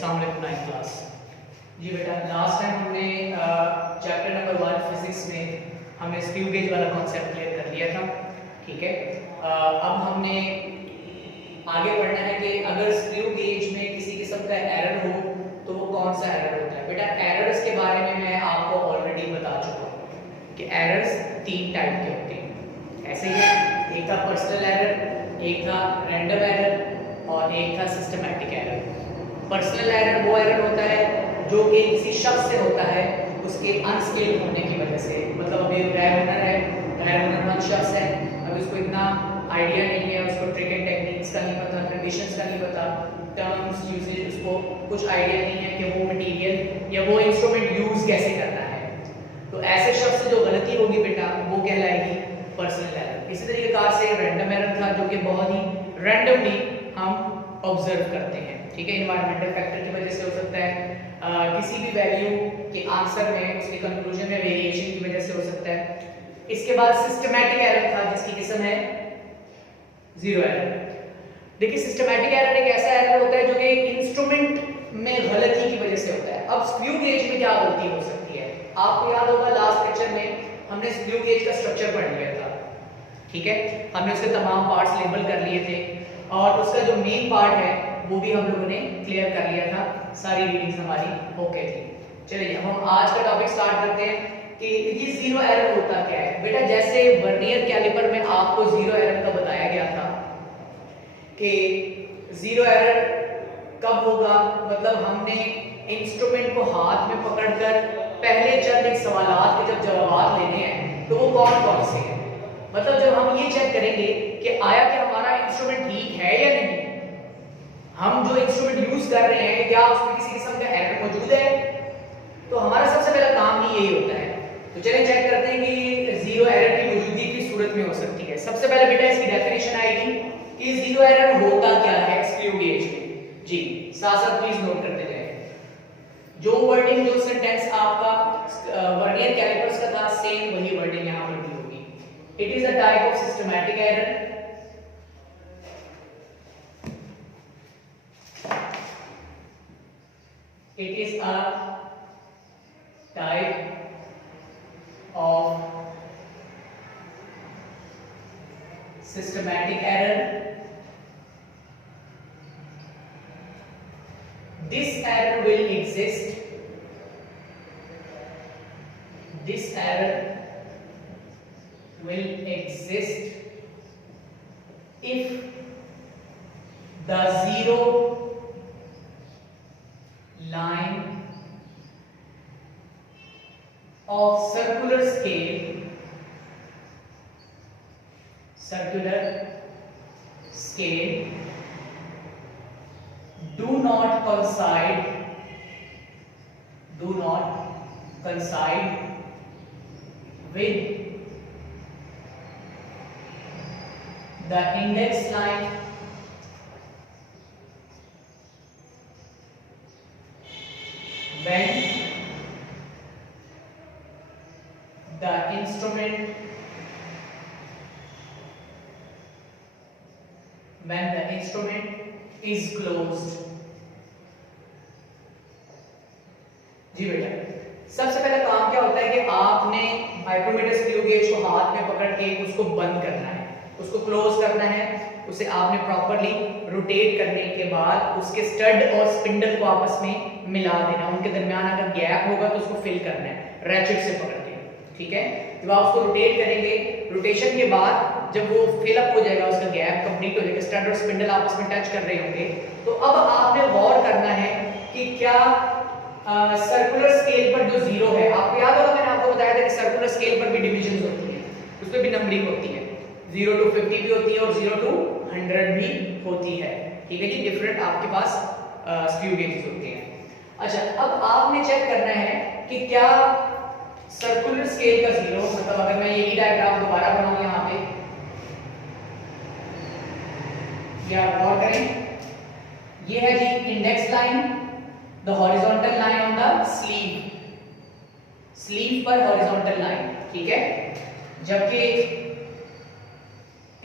अस्सलाम वालेकुम ninth class. जी बेटा, लास्ट टाइम हमने चैप्टर नंबर 1 फिजिक्स में हमने स्क्रू गेज वाला कॉन्सेप्ट क्लियर कर लिया था। ठीक है, अब हमने आगे पढ़ना है कि अगर स्क्रू गेज में किसी किस्म का एरर हो तो वो कौन सा एरर होता है। बेटा, एरर्स के बारे में मैं आपको ऑलरेडी बता चुका हूँ कि एरर्स 3 टाइप के होते हैं। ऐसे ही एक था पर्सनल एरर, एक था रैंडम एरर और एक था सिस्टमैटिक एरर। पर्सनल एरर वो एरर होता है जो कि किसी शख्स से होता है उसके अनस्किल्ड होने की वजह से। मतलब अभी गैर हुनर है, गैर हुनरमंद शख्स है, अभी उसको इतना आइडिया नहीं है, उसको ट्रिक एंड टेक्निक्स का नहीं पता, कंडीशंस का नहीं पता, टर्म्स यूजेज उसको कुछ आइडिया नहीं है कि वो मटेरियल या वो इंस्ट्रूमेंट यूज कैसे करना है। तो ऐसे शख्स से जो गलती होगी बेटा वो कहलाएगी पर्सनल एरर। इसी तरीके से रैंडम एरर था जो कि बहुत ही रैंडमली हम ऑब्जर्व करते हैं। ठीक है, एनवायरमेंटल फैक्टर की वजह से हो सकता है, किसी भी वैल्यू के आंसर में उसके कंक्लूजन में वेरिएशन की वजह से हो सकता है। इसके बाद सिस्टमैटिक एरर था जिसकी किस्म है जीरो एरर। देखिए, सिस्टमैटिक एरर एक ऐसा एरर होता है जो कि इंस्ट्रूमेंट में गलती की वजह से होता है। अब स्क्रू गेज में क्या गलती हो सकती है? आपको याद होगा लास्ट लेक्चर में हमने स्क्रू गेज का स्ट्रक्चर पढ़ लिया था। ठीक है, हमने उसके तमाम पार्ट्स लेबल कर लिए थे और उसका जो मेन पार्ट है वो भी हम लोगों ने क्लियर कर लिया था। सारी रीडिंग्स हमारी ओके थी। चलिए हम आज का टॉपिक स्टार्ट करते हैं कि ये जीरो एरर होता क्या है। बेटा, जैसे वर्नियर कैलिपर में आपको जीरो एरर का बताया गया था कि जीरो एरर कब होगा, मतलब हमने इंस्ट्रूमेंट को हाथ में पकड़कर पहले चंद एक सवालात के जब जवाब लेने हैं तो वो कौन कौन से हैं। मतलब जब हम ये चेक करेंगे कि आया कि हमारा इंस्ट्रूमेंट ठीक है या नहीं, हम जो इंस्ट्रूमेंट यूज कर रहे हैं क्या उसमें किसी किस्म का एरर मौजूद है, तो हमारा सबसे पहला काम ही यही होता है। तो चलिए चेक करते हैं कि जीरो एरर की मौजूदगी किस सूरत में हो सकती है। सबसे पहले बेटा इसकी डेफिनेशन आएगी कि जीरो एरर होता क्या है स्क्रू गेज में। जी साथ साथ प्लीज नोट करते जाएं। जो वर्डिंग जो सेंटेंस आपका वर्नियर कैलिपर्स का था सेम वही वर्डिंग यहां पर भी होगी। It is a type of systematic error It is a type of systematic error. This error will exist. This error will exist if the zero line of circular scale do not coincide with the index line when the instrument is closed. जी बेटा, सबसे पहला काम क्या होता है कि आपने micrometer screw gauge को हाथ में पकड़ के उसको बंद करना है, उसको क्लोज करना है, उसे आपने प्रॉपर्ली रोटेट करने के बाद उसके स्टड और स्पिंडल को आपस में मिला देना। उनके दरमियान अगर गैप होगा तो उसको फिल करना है रैचेट से पकड़ के। ठीक है, जब आप उसको रोटेट करेंगे, रोटेशन के बाद जब वो फिल अप हो जाएगा, उसका गैप कंप्लीट हो जाएगा, स्टड और स्पिंडल आपस में टच कर रहे होंगे, तो अब आपने गौर करना है कि क्या सर्कुलर स्केल पर जो जीरो है, आपको याद होगा मैंने आपको बताया था कि सर्कुलर स्केल पर भी डिविजन होती है, उसमें भी नंबरिंग होती है, 0 to 50 भी होती है और 0 to 100 भी होती है। ठीक है जी, डिफरेंट आपके पास स्क्रू गेजेस होते हैं। अच्छा, अब आपने चेक करना है कि क्या सर्कुलर स्केल का जीरो, मतलब अगर मैं यही डायग्राम दोबारा बनाऊं यहां पे, क्या गौर करें, ये है जी index line, the horizontal line on the sleeve पर हॉरिजॉन्टल लाइन। ठीक है, जबकि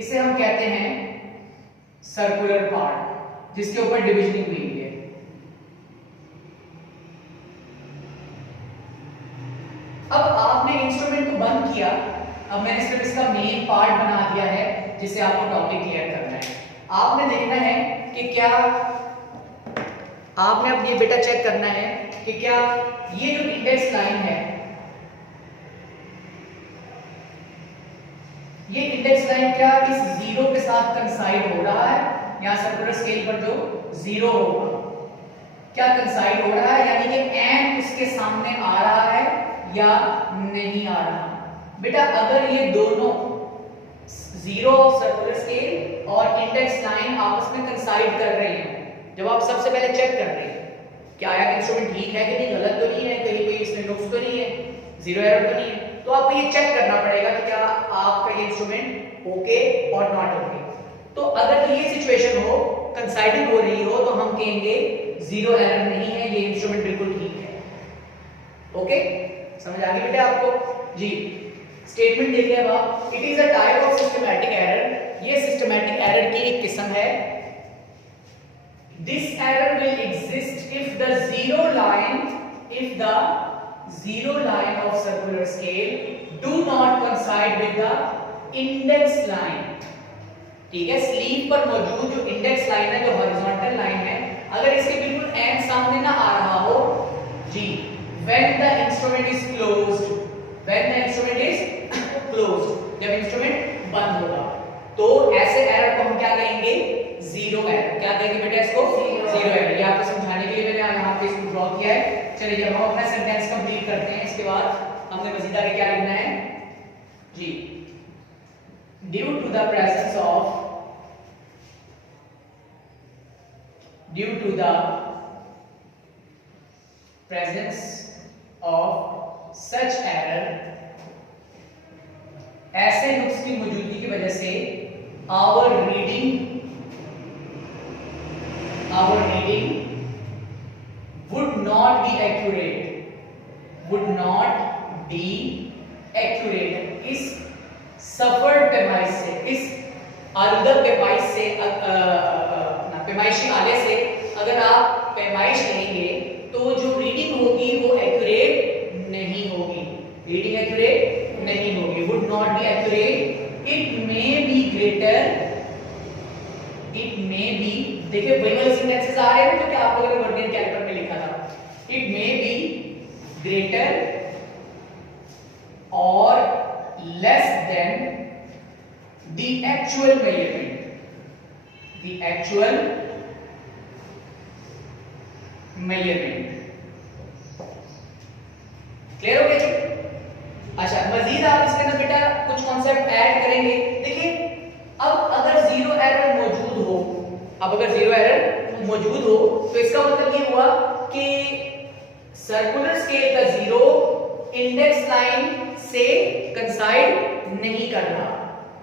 इसे हम कहते हैं सर्कुलर पार्ट जिसके ऊपर डिविजनिंग हुई है। बंद किया, अब मैंने सिर्फ इसका मेन पार्ट बना दिया है जिसे आपको टॉपिक क्लियर करना है। आपने देखना है कि क्या, आपने अब ये बेटा चेक करना है कि क्या ये जो इंडेक्स लाइन है, ये इंडेक्स लाइन क्या इस जीरो के साथ कंसाइड हो रहा है, या सर्कुलर स्केल पर जो जीरो होगा क्या कंसाइड हो रहा है, यानी कि एन उसके सामने आ रहा है या नहीं आ रहा। बेटा अगर ये दोनों जीरो ऑफ सर्कुलर स्केल और इंडेक्स लाइन आपस में कंसाइड कर रहे हैं, जब आप सबसे पहले चेक कर रहे हैं क्या आया इंस्ट्रूमेंट ठीक है कि नहीं, गलत तो नहीं है, कहीं कोई इसमें नुक्स तो नहीं है, जीरो एरर तो नहीं है, तो आपको ये चेक करना पड़ेगा कि क्या आपका ये इंस्ट्रूमेंट ओके और नॉट ओके। तो अगर तो ये सिचुएशन हो, कंसाइडिंग हो रही हो, तो हम कहेंगे जीरो एरर नहीं है, ये इंस्ट्रूमेंट बिल्कुल ठीक है। ओके, समझ आ गई बेटा आपको जी। स्टेटमेंट देखिए अब आप, it is a type of systematic error, ये सिस्टमैटिक एरर की एक किस्म है। This error will exist if the zero line of circular scale do not coincide with the index line. ठीक है, स्लीव पर मौजूद जो इंडेक्स लाइन है, जो हॉरिजॉन्टल लाइन है, अगर इसके बिल्कुल एंड सामने ना आ रहा हो जी, when the instrument is closed, जब इंस्ट्रूमेंट बंद होगा, तो ऐसे एरर को हम क्या कहेंगे, जीरो एरर। क्या कहेंगे बेटा इसको, जीरो एरर। ये आपको समझाने के लिए मैंने यहाँ पे इसको ड्रॉ किया है। चलिए जब हम अपना सेंटेंस कंप्लीट करते हैं, इसके बाद हमने मजीद आगे क्या लिखना है जी, due to the presence of such error, ऐसे नुक्स की मौजूदगी की वजह से our reading would not be accurate। इस सफर्ड पेमाइश से, इस आलूदा पेमाइश से, पेमाइशी आले से अगर आप पेमाइश लेंगे तो जो रीडिंग होगी वो एक्यूरेट नहीं होगी, रीडिंग एक्यूरेट नहीं होगी, would not be accurate, it may be greater, देखिए वही वाले सेंटेंसेस आ रहे हैं जो कि आप लोगों ने वर्किंग कैरेक्टर में लिखा था, it may be greater or less than the actual measurement, clear हो गया जी। अच्छा, मजीद आप इसके अंदर बेटा कुछ कॉन्सेप्ट ऐड करेंगे। देखिए अब अगर जीरो एरर मौजूद हो तो इसका मतलब ये हुआ कि सर्कुलर स्केल का जीरो इंडेक्स लाइन से कंसाइड नहीं कर रहा।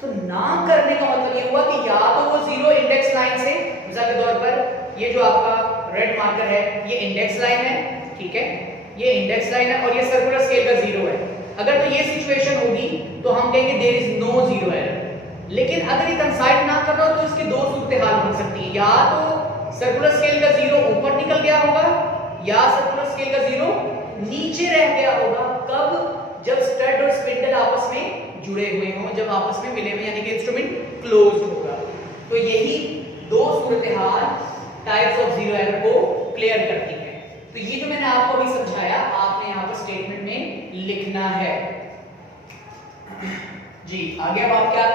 तो ना करने का मतलब ये हुआ कि या तो वो जीरो इंडेक्स लाइन से, मिसाल के तौर पर ये जो आपका रेड मार्कर है ये इंडेक्स लाइन है, ठीक है, ये इंडेक्स लाइन है और ये सर्कुलर स्केल का जीरो है। अगर तो ये सिचुएशन होगी तो हम कहेंगे there is no zero error. लेकिन अगर ये कंसाइड ना कर रहा हो तो इसके दो सूरत हाल बन सकती है, या तो सर्कुलर स्केल का जीरो ऊपर निकल गया होगा या सर्कुलर स्केल का जीरो नीचे रह गया होगा। कब, जब स्टड और स्पिंडल आपस में जुड़े हुए हों, जब आपस में मिले हुए, यानी कि इंस्ट्रूमेंट क्लोज होगा। तो यही दो सूरत हाल टाइप्स ऑफ जीरो एरर को क्लियर करती है। तो ये जो मैंने आपको अभी समझाया, आपने यहाँ पर स्टेटमेंट में लिखना है जी। आगे अब आप क्या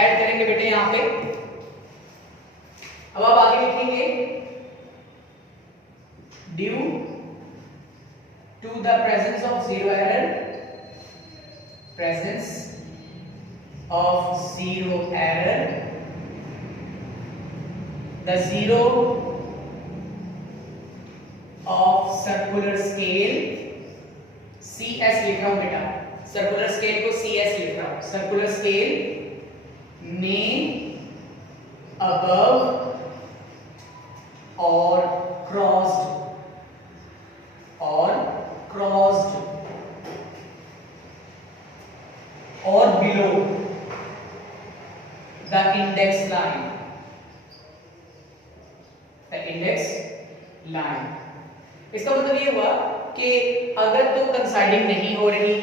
ऐड करेंगे बेटे यहाँ पे, अब आप आगे लिखेंगे due to the presence of zero error, the zero of circular scale, CS लिख रहा हूं बेटा, सर्कुलर स्केल को CS लिख रहा हूं, सर्कुलर स्केल में above और crossed or below the index line, इसका मतलब ये हुआ कि अगर तो कंसाइडिंग नहीं हो रही,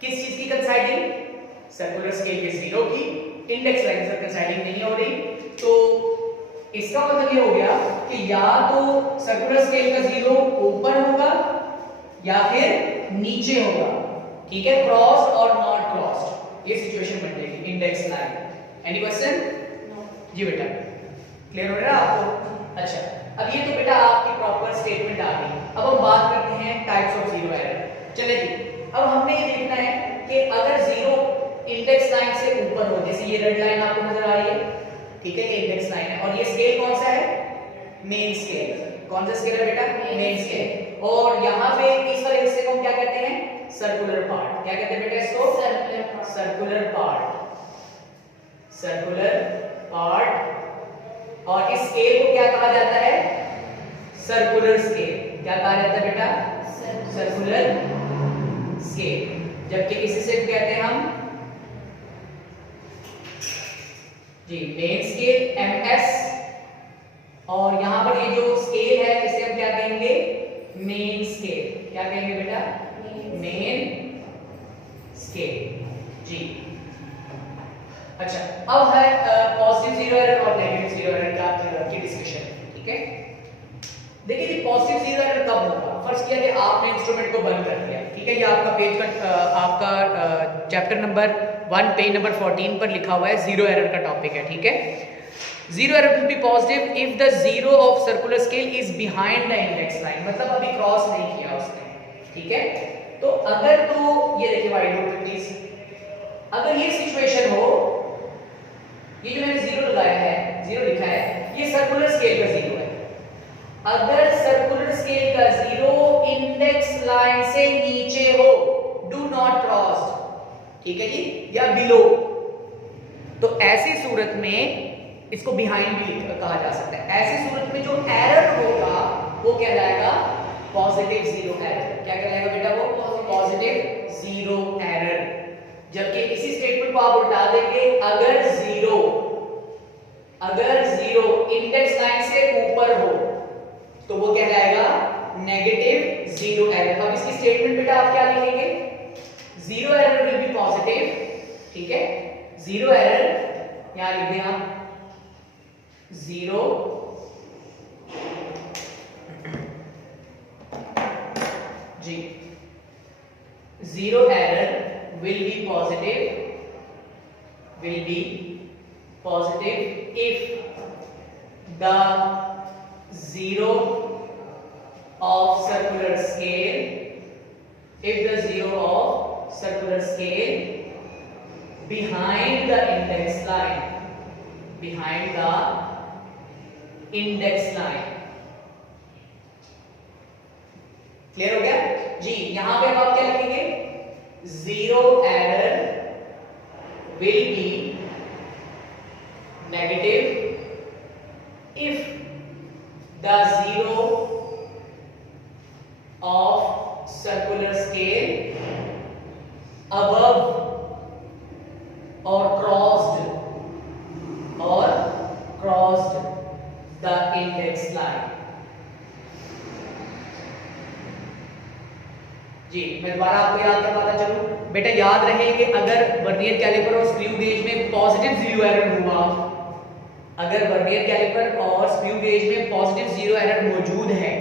किस चीज की कंसाइडिंग? सर्कुलर स्केल के जीरो की, इंडेक्स लाइन से कंसाइडिंग नहीं हो रही, तो इसका मतलब ये हो गया कि या तो सर्कुलर स्केल का जीरो ऊपर होगा या फिर नीचे होगा, ठीक है, क्रॉस्ड और नॉट क्रॉस्ड, ये सिचुएशन बन जाएगी इंडेक्स लाइन। Any question? जी बेटा, क्लियर हो रहा है आपको? अच्छा, अब ये तो बेटा आपकी प्रॉपर स्टेटमेंट आ गई। अब हम बात करते हैं टाइप्स ऑफ जीरो एरर। चलिए जी, अब हमने ये देखना है कि अगर जीरो इंडेक्स लाइन से ऊपर हो, जैसे ये रेड लाइन आपको नजर आ रही है, ठीक है, ये इंडेक्स लाइन है और ये स्केल कौन सा है? Main scale. कौन सा स्केल है बेटा? Main scale. और यहाँ पे इस वाले हिस्से को हम क्या कहते हैं? Circular part. क्या कहते हैं बेटा इसको? Circular part. Circular part. और इस स्केल को क्या कहा जाता है? Circular scale. क्या कहा जाता है बेटा? Circular scale. जबकि इसी से कहते हैं हम जी मेन स्केल एमएस, और यहां पर ये जो स्केल है इसे हम क्या कहेंगे? Main scale. क्या कहेंगे बेटा? Main scale. जी अच्छा, अब है पॉजिटिव जीरो एरर और नेगेटिव जीरो एरर की डिस्कशन, ठीक है। देखिए ये पॉजिटिव जीरो एरर कब होगा? फर्स्ट किया कि आपने इंस्ट्रूमेंट को बंद कर दिया, ठीक है, ये आपका पेज का आपका चैप्टर नंबर 1 पेज नंबर 14 पर लिखा हुआ है, जीरो एरर का टॉपिक है, ठीक है। Zero error will be positive if the zero of circular scale is behind the index line, मतलब अभी क्रॉस नहीं किया उसने, ठीक है। तो अगर तो ये देखिए वाइड नोट प्लीज, अगर ये सिचुएशन हो, ये जो मैंने जीरो लगाया है, जीरो लिखा है, ये सर्कुलर स्केल का जीरो है। अगर सर्कुलर स्केल का जीरो इंडेक्स लाइन से नीचे हो, डू नॉट क्रॉस्ड, ठीक है जी, या बिलो, तो ऐसी सूरत में इसको बिहाइंड भी कहा जा सकता है। ऐसी सूरत में जो एरर होगा वो क्या कहलाएगा? Positive zero error. क्या कहलाएगा बेटा? वो पॉजिटिव जीरो एरर। जबकि इसी स्टेटमेंट को आप उल्टा देंगे, अगर जीरो इंडेक्स लाइन से ऊपर हो तो वो कहलाएगा नेगेटिव जीरो एरर। अब इसकी स्टेटमेंट बेटा आप क्या लिखेंगे? Zero error will be positive, ठीक है, जीरो एरर यहां लिख दें आप, जीरो जी, zero error will be positive if the zero of circular scale behind the index line clear हो गया जी। यहां पे आप क्या लिखेंगे? Zero error will be negative if the zero of circular scale above or crossed the index line। जी मैं दोबारा आपको याद करवाता चलूं बेटा, याद रहे कि अगर वर्नियर कैलिपर और स्क्रू गेज में पॉजिटिव जीरो एरर हुआ, अगर वर्नियर कैलिपर और स्क्रू गेज में पॉजिटिव जीरो एरर मौजूद है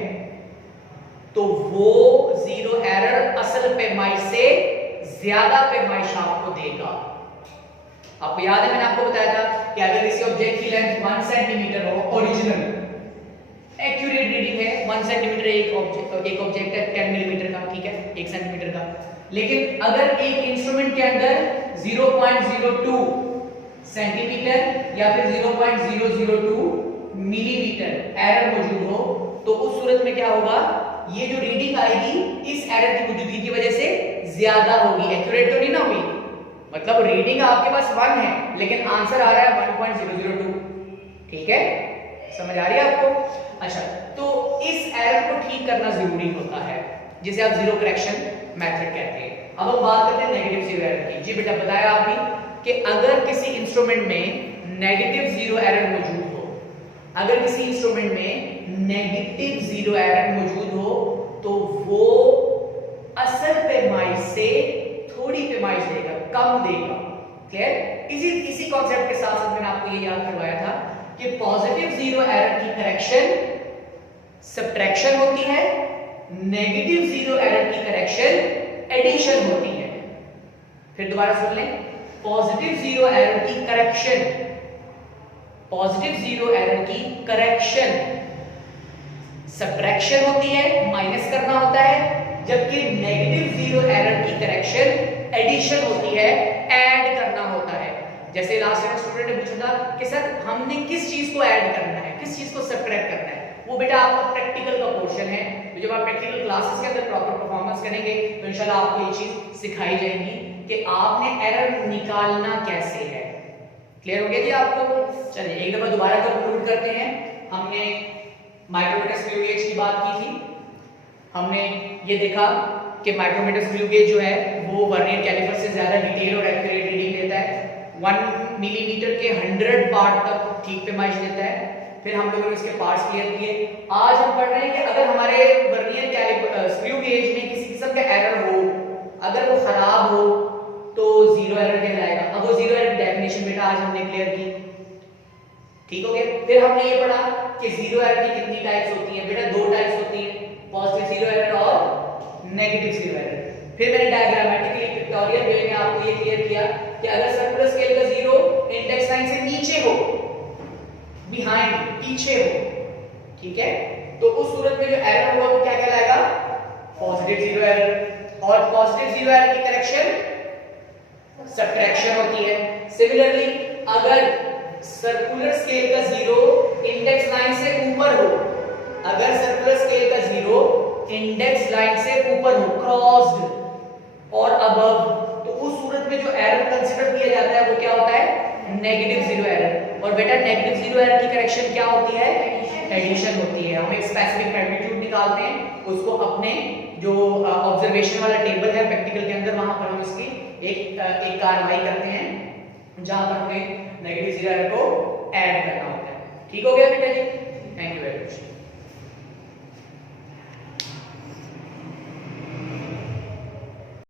तो वो जीरो एरर असल पैमाइश से ज्यादा पैमाइश आपको देगा। आपको याद है मैंने आपको बताया था कि अगर किसी ऑब्जेक्ट की लेंथ 1 सेंटीमीटर हो, ओरिजिनल एक्यूरेट रीडिंग है 1 सेंटीमीटर, एक ऑब्जेक्ट है 10 मिलीमीटर का, ठीक है, 1 सेंटीमीटर का, लेकिन अगर एक इंस्ट्रूमेंट के अंदर 0.02 सेंटीमीटर या फिर 0.002 मिलीमीटर एरर मौजूद हो, तो उस सूरत में क्या होगा? ये जो रीडिंग आएगी इस एरर की मौजूदगी की वजह से ज्यादा होगी, एक्यूरेट तो नहीं ना हुई, मतलब रीडिंग आपके पास 1 है लेकिन आंसर आ रहा है 1.002, ठीक है, समझ आ रही है आपको? अच्छा, तो इस एरर को ठीक करना जरूरी होता है जिसे आप जीरो करेक्शन मेथड कहते हैं। अब हम बात करते हैं नेगेटिव जीरो एरर की। जी बेटा बताया आपने कि अगर किसी इंस्ट्रूमेंट में नेगेटिव जीरो एरर मौजूद हो, अगर किसी इंस्ट्रूमेंट में नेगेटिव जीरो एरर मौजूद हो तो वो असल पैमाइश से थोड़ी पैमाइश देगा, कम देगा। क्लियर? इसी कॉन्सेप्ट के साथ साथ मैंने आपको ये याद करवाया था कि पॉजिटिव जीरो एरर की करेक्शन सब्ट्रैक्शन होती है, नेगेटिव जीरो एरर की करेक्शन एडिशन होती है। फिर दोबारा सुन लें, पॉजिटिव जीरो एरर की करेक्शन, पॉजिटिव जीरो एरर की करेक्शन सब्ट्रैक्शन होती है, माइनस करना होता है, जबकि नेगेटिव जीरो एरर की करेक्शन एडिशन होती है, ऐड करना होता है। जैसे लास्ट टाइम स्टूडेंट ने पूछा था कि सर हमने किस चीज को ऐड करना है, किस चीज को सब्ट्रैक्ट करना है, वो बेटा आपका प्रैक्टिकल का पोर्शन है। तो जब आप प्रैक्टिकल क्लासेस के अंदर प्रॉपर परफॉर्मेंस करेंगे तो इंशाल्लाह आपको ये चीज सिखाई जाएगी कि आपने एरर निकालना कैसे है। क्लियर हो गया जी आपको? चलिए एक दफा दोबारा कंक्लूड करते हैं। हमने माइक्रोमीटर स्क्रू गेज की बात की थी। हमने ये देखा कि माइक्रोमीटर स्क्रू गेज जो है वो वर्नियर कैलिपर से ज्यादा डिटेल और एक्यूरेट रीडिंग देता है। 1 मिलीमीटर के 100 पार्ट तक ठीक पैमाइश देता है। फिर हम लोगों ने उसके पार्ट्स क्लियर किए। आज हम पढ़ रहे हैं कि अगर हमारे वर्नियर कैलिपर स्क्रू गेज में किसी किस्म का एरर हो, अगर वो खराब हो तो जीरो एरर कहलाएगा। अब वो जीरो एरर की डेफिनेशन बेटा आज हमने क्लियर की। ठीक हो गया? फिर हमने ये पढ़ा कि जीरो एरर की कितनी टाइप्स होती हैं। बेटा 2 टाइप्स होती हैं, पॉजिटिव जीरो एरर और नेगेटिव जीरो एरर। फिर मैंने डायग्रामेटिकली पिक्टोरियल वे में आपको ये क्लियर किया कि अगर सर्कुलर स्केल का जीरो इंडेक्स लाइन से नीचे हो, बिहाइंड, पीछे हो, ठीक है, तो उस सूरत में जो एरर होगा वो क्या कहलाएगा? Positive zero error. और पॉजिटिव जीरो एरर की करेक्शन सब्ट्रैक्शन होती है। सिमिलरली अगर सर्कुलर स्केल का जीरो इंडेक्स लाइन से ऊपर हो, अगर सर्कुलर स्केल का जीरो इंडेक्स लाइन से ऊपर हो, क्रॉस्ड और अबव, तो उस सूरत में जो एरर कंसीडर किया जाता है वो क्या होता है? Negative zero error. और बेटा नेगेटिव जीरो एरर की करेक्शन क्या होती है? एडिशन होती है। हम एक स्पेसिफिक मैग्नीट्यूड निकालते हैं, उसको अपने जो ऑब्जर्वेशन वाला टेबल है प्रैक्टिकल के अंदर, वहां पर हम इसकी एक कार्रवाई करते हैं जहां पर हमें नेगेटिव जीरो एरर को ऐड करना होता है। ठीक हो गया बेटा जी? Thank you very much.